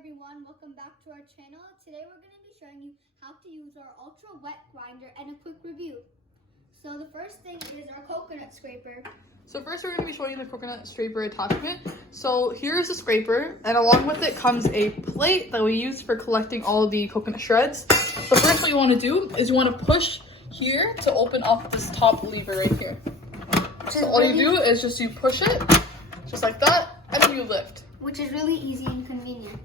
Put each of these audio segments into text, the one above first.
everyone, welcome back to our channel. Today we're going to be showing you how to use our ultra wet grinder and a quick review. So the first thing is our coconut scraper. So first we're going to be showing you the coconut scraper attachment. So here's the scraper, and along with it comes a plate that we use for collecting all of the coconut shreds. The first what you want to do is you want to push here to open up this top lever right here. So all you do is just you push it, just like that, and then you lift. Which is really easy and convenient.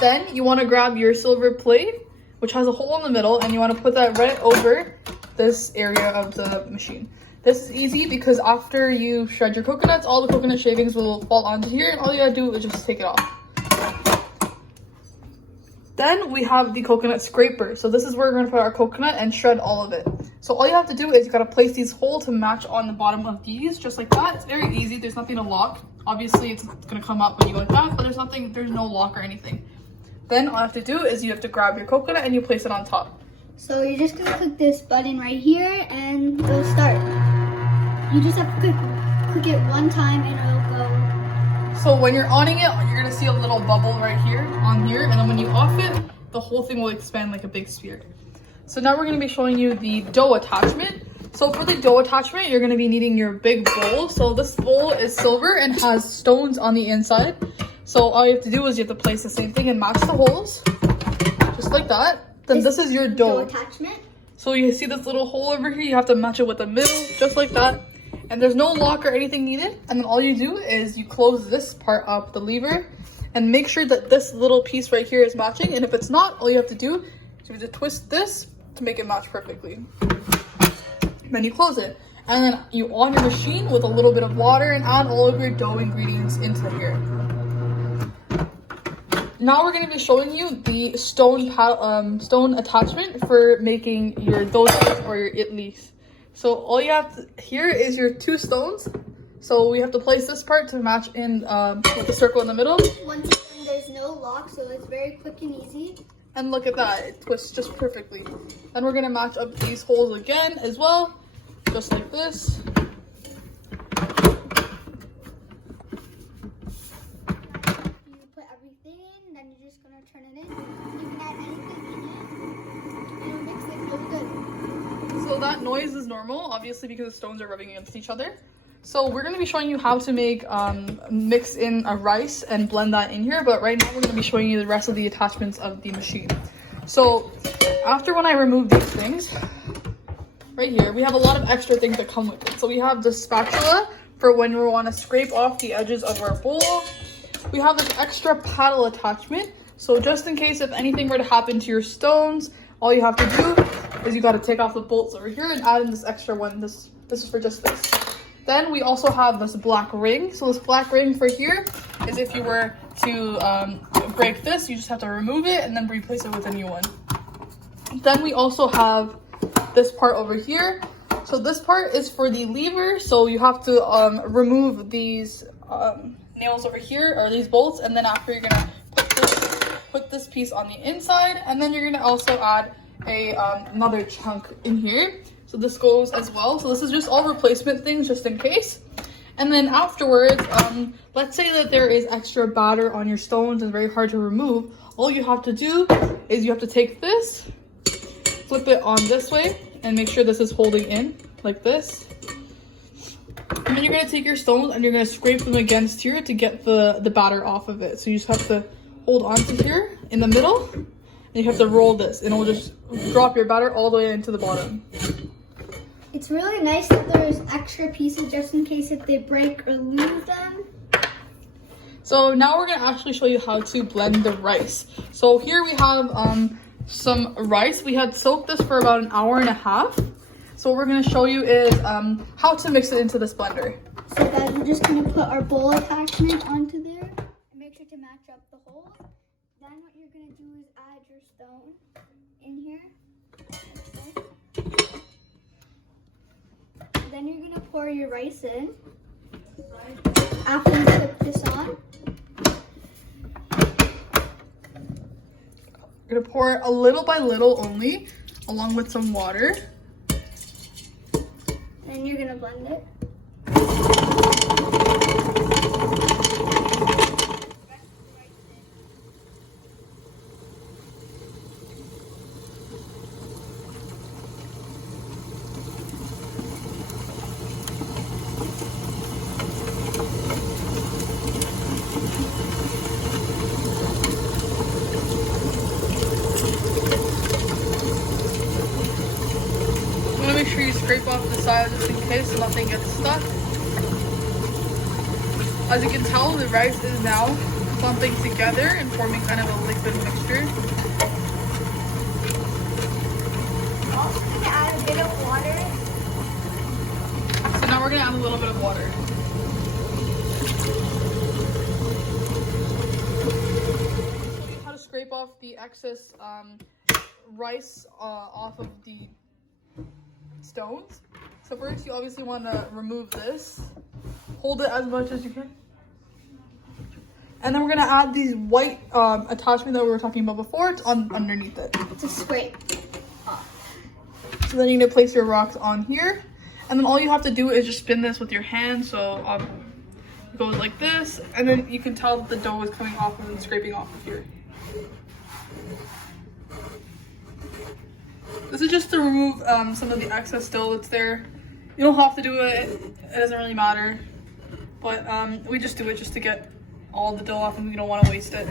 Then you want to grab your silver plate, which has a hole in the middle, and you want to put that right over this area of the machine. This is easy because after you shred your coconuts, all the coconut shavings will fall onto here, and all you gotta do is just take it off. Then we have the coconut scraper. So this is where we're gonna put our coconut and shred all of it. So all you have to do is you gotta place these holes to match on the bottom of these, just like that. It's very easy, there's nothing to lock. Obviously it's gonna come up when you go like that, but there's no lock or anything. Then all you have to do is you have to grab your coconut and you place it on top. So you're just gonna click this button right here and it'll start. You just have to click it one time and it'll go. So when you're onning it, you're gonna see a little bubble right here, on here, and then when you off it, the whole thing will expand like a big sphere. So now we're gonna be showing you the dough attachment. So for the dough attachment, you're gonna be needing your big bowl. So this bowl is silver and has stones on the inside. So all you have to do is you have to place the same thing and match the holes, just like that. Then this is your dough attachment. So you see this little hole over here, you have to match it with the middle, just like that. And there's no lock or anything needed. And then all you do is you close this part up, the lever, and make sure that this little piece right here is matching. And if it's not, all you have to do is you have to twist this to make it match perfectly. Then you close it. And then you on your machine with a little bit of water and add all of your dough ingredients into here. Now we're going to be showing you the stone attachment for making your doughs or your idlis. So all you have to, here is your two stones. So we have to place this part to match in with the circle in the middle. Once again, there's no lock, so it's very quick and easy. And look at that, it twists just perfectly. And we're going to match up these holes again as well, just like this. Then you're just gonna turn it in. You can add anything in it. It'll mix it really good. So that noise is normal, obviously, because the stones are rubbing against each other. So we're gonna be showing you how to make mix in a rice and blend that in here. But right now we're gonna be showing you the rest of the attachments of the machine. So after when I remove these things, right here, we have a lot of extra things that come with it. So we have the spatula for when you want to scrape off the edges of our bowl. We have this extra paddle attachment. So just in case if anything were to happen to your stones, all you have to do is you got to take off the bolts over here and add in this extra one. This is for just this. Then we also have this black ring. So this black ring for here is if you were to break this, you just have to remove it and then replace it with a new one. Then we also have this part over here. So this part is for the lever. So you have to remove these nails over here, or these bolts, and then after you're gonna put this piece on the inside, and then you're gonna also add another chunk in here. So this goes as well. So this is just all replacement things just in case. And then afterwards, let's say that there is extra batter on your stones and very hard to remove. All you have to do is you have to take this, flip it on this way, and make sure this is holding in like this. And then you're gonna take your stones and you're gonna scrape them against here to get the batter off of it. So you just have to hold on to here in the middle, and you have to roll this, and it will just drop your batter all the way into the bottom. It's really nice that there's extra pieces just in case if they break or lose them. So now we're gonna actually show you how to blend the rice. So here we have some rice. We had soaked this for about an hour and a half. So what we're going to show you is how to mix it into this blender. So guys, we're just going to put our bowl attachment onto there and make sure to match up the holes. Then what you're going to do is add your stone in here. Then you're going to pour your rice in. After you put this on. You're going to pour it a little by little only, along with some water. And you're gonna blend it. side just in case so nothing gets stuck. As you can tell, the rice is now clumping together and forming kind of a liquid mixture. Also gonna add a bit of water. So now we're gonna add a little bit of water. How to scrape off the excess rice off of the stones. So first you obviously want to remove this. Hold it as much as you can. And then we're going to add these white attachment that we were talking about before. It's underneath it. To scrape off. So then you need to place your rocks on here. And then all you have to do is just spin this with your hand. So it goes like this. And then you can tell that the dough is coming off and scraping off of here. This is just to remove some of the excess dough that's there. You don't have to do it. It doesn't really matter. But we just do it just to get all the dough off and we don't want to waste it.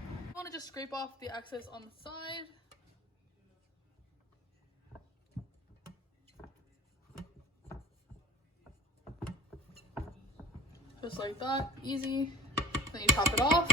You want to just scrape off the excess on the side. Just like that, easy. Then you top it off.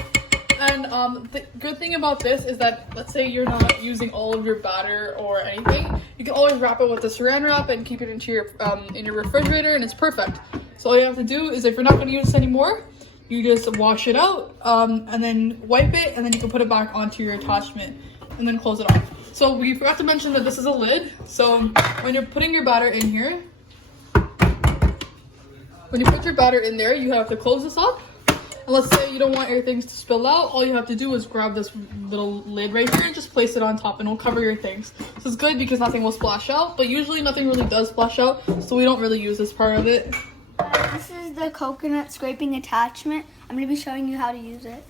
And the good thing about this is that, let's say you're not using all of your batter or anything, you can always wrap it with a saran wrap and keep it into your in your refrigerator, and it's perfect. So all you have to do is, if you're not going to use this anymore, you just wash it out and then wipe it, and then you can put it back onto your attachment and then close it off. So we forgot to mention that this is a lid. So when you're putting your batter in here, when you put your batter in there, you have to close this up. And let's say you don't want your things to spill out, all you have to do is grab this little lid right here and just place it on top and it'll cover your things. So it's good because nothing will splash out, but usually nothing really does splash out, so we don't really use this part of it. This is the coconut scraping attachment. I'm going to be showing you how to use it.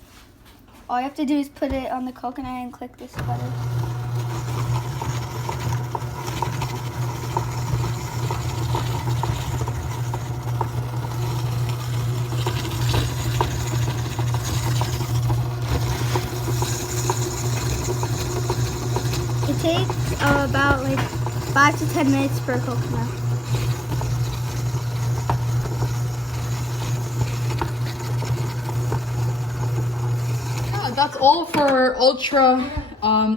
All you have to do is put it on the coconut and click this button. It takes about like 5 to 10 minutes per coconut. Yeah, that's all for our Ultra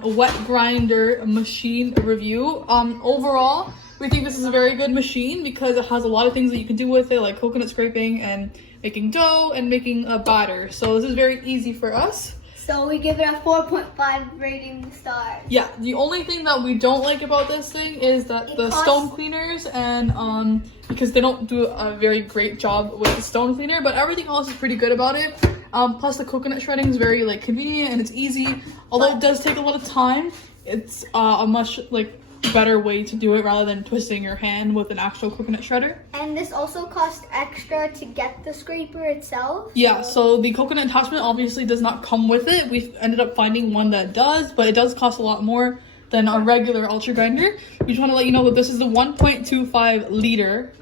wet grinder machine review. Overall, we think this is a very good machine because it has a lot of things that you can do with it, like coconut scraping and making dough and making a batter. So this is very easy for us. So we give it a 4.5 rating stars. Yeah, the only thing that we don't like about this thing is that the stone cleaners and because they don't do a very great job with the stone cleaner, but everything else is pretty good about it. Plus the coconut shredding is very like convenient and it's easy. Although it does take a lot of time, it's a much better way to do it rather than twisting your hand with an actual coconut shredder. And this also costs extra to get the scraper itself. Yeah, so the coconut attachment obviously does not come with it. We've ended up finding one that does, but it does cost a lot more than a regular Ultra grinder. We just want to let you know that this is the 1.25 liter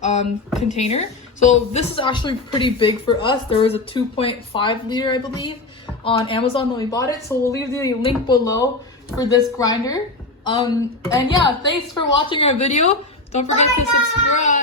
container. So this is actually pretty big for us. There was a 2.5 liter, I believe, on Amazon when we bought it. So we'll leave the link below for this grinder. And yeah, thanks for watching our video. Don't forget to subscribe.